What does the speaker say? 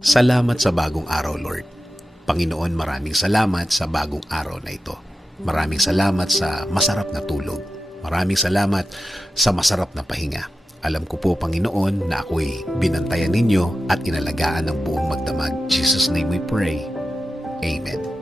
Salamat sa bagong araw, Lord. Panginoon, maraming salamat sa bagong araw na ito. Maraming salamat sa masarap na tulog. Maraming salamat sa masarap na pahinga. Alam ko po, Panginoon, na ako'y binantayan ninyo at inalagaan ng buong magdamag. In Jesus' name we pray. Amen.